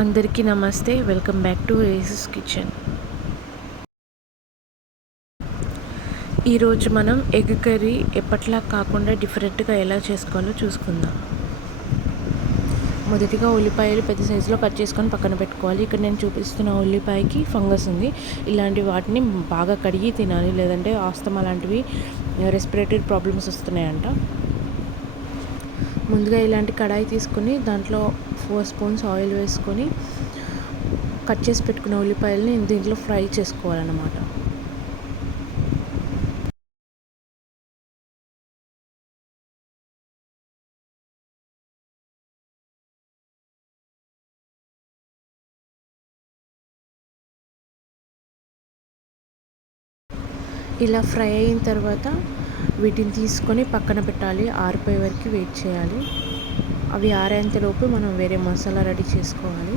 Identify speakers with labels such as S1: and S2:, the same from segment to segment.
S1: అందరికీ నమస్తే. Welcome back to ఏసస్ కిచెన్. ఈరోజు మనం ఎగ్ కర్రీ ఎప్పట్లా కాకుండా డిఫరెంట్గా ఎలా చేసుకోవాలో చూసుకుందాం. మొదటిగా ఉల్లిపాయలు పెద్ద సైజులో కట్ చేసుకొని పక్కన పెట్టుకోవాలి. ఇక్కడ నేను చూపిస్తున్న ఉల్లిపాయకి ఫంగస్ ఉంది. ఇలాంటి వాటిని బాగా కడిగి తినాలి. లేదంటే ఆస్తమా లాంటివి రెస్పిరేటరీ ప్రాబ్లమ్స్ వస్తున్నాయంట. ముందుగా ఇలాంటి కడాయి తీసుకొని దాంట్లో ఫోర్ స్పూన్స్ ఆయిల్ వేసుకొని కట్ చేసి పెట్టుకున్న ఉల్లిపాయలని దీంట్లో ఫ్రై చేసుకోవాలన్నమాట. ఇలా ఫ్రై అయిన తర్వాత వీటిని తీసుకొని పక్కన పెట్టాలి. ఆరిపోయే వరకు వెయిట్ చేయాలి. అవి ఆరేంతలోపు మనం వేరే మసాలా రెడీ చేసుకోవాలి.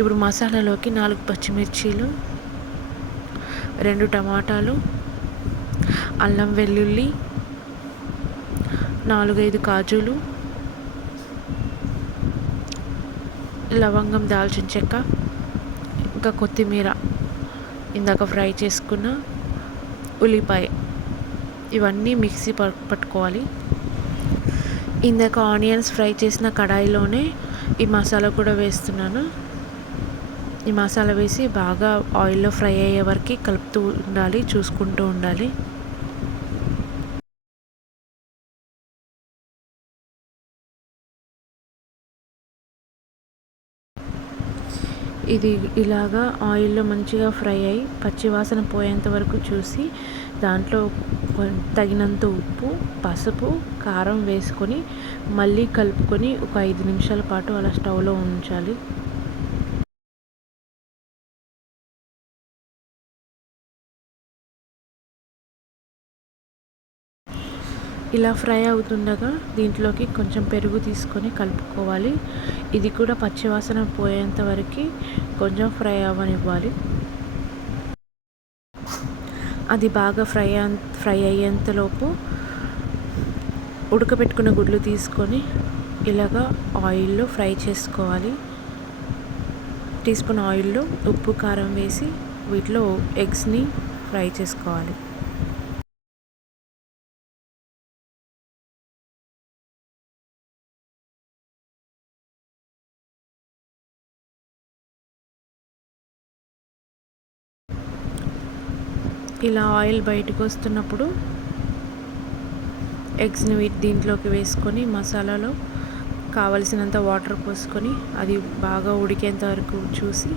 S1: ఇప్పుడు మసాలాలోకి నాలుగు పచ్చిమిర్చీలు రెండు టమాటాలు అల్లం వెల్లుల్లి నాలుగైదు కాజులు లవంగం దాల్చిన చెక్క ఇంకా కొత్తిమీర ఇందాక ఫ్రై చేసుకున్న ఉల్లిపాయ. ఇవన్నీ మిక్సీ పట్టుకోవాలి. ఇందాక ఆనియన్స్ ఫ్రై చేసిన కడాయిలోనే ఈ మసాలా కూడా వేస్తున్నాను. ఈ మసాలా వేసి బాగా ఆయిల్లో ఫ్రై అయ్యే వరకు కలుపుతూ ఉండాలి చూసుకుంటూ ఉండాలి. ఇది ఇలాగా ఆయిల్లో మంచిగా ఫ్రై అయ్యి పచ్చివాసన పోయేంత వరకు చూసి దాంట్లో తగినంత ఉప్పు పసుపు కారం వేసుకొని మళ్ళీ కలుపుకొని ఒక ఐదు నిమిషాల పాటు అలా స్టవ్లో ఉంచాలి. ఇలా ఫ్రై అవుతుండగా దీంట్లోకి కొంచెం పెరుగు తీసుకొని కలుపుకోవాలి. ఇది కూడా పచ్చివాసన పోయేంత వరకు కొంచెం ఫ్రై అవ్వనివ్వాలి. అది బాగా ఫ్రై ఫ్రై అయ్యేంతలోపు ఉడకబెట్టుకున్న గుడ్లు తీసుకొని ఇలాగా ఆయిల్లో ఫ్రై చేసుకోవాలి. టీ స్పూన్ ఆయిల్లో ఉప్పు కారం వేసి వీటిలో ఎగ్స్ని ఫ్రై చేసుకోవాలి. ఇలా ఆయిల్ బయటకు వస్తున్నప్పుడు ఎగ్స్ని దీంట్లోకి వేసుకొని మసాలాలో కావలసినంత వాటర్ పోసుకొని అది బాగా ఉడికేంత వరకు చూసి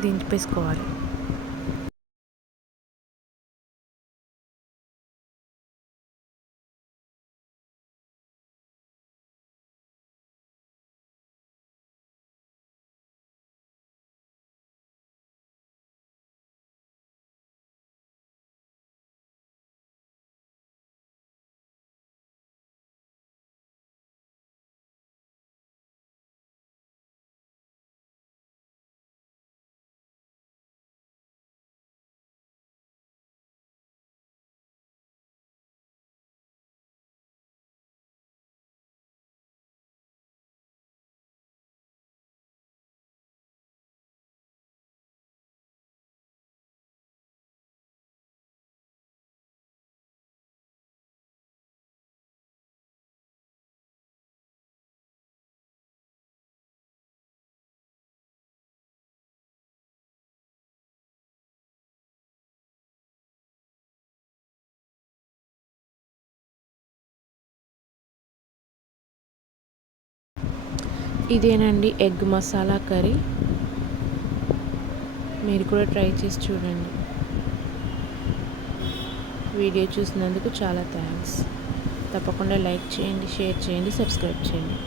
S1: దింపేసుకోవాలి. ఇదేనండి ఎగ్ మసాలా కర్రీ. మీరు కూడా ట్రై చేసి చూడండి. వీడియో చూసినందుకు చాలా థ్యాంక్స్. తప్పకుండా లైక్ చేయండి షేర్ చేయండి సబ్స్క్రైబ్ చేయండి.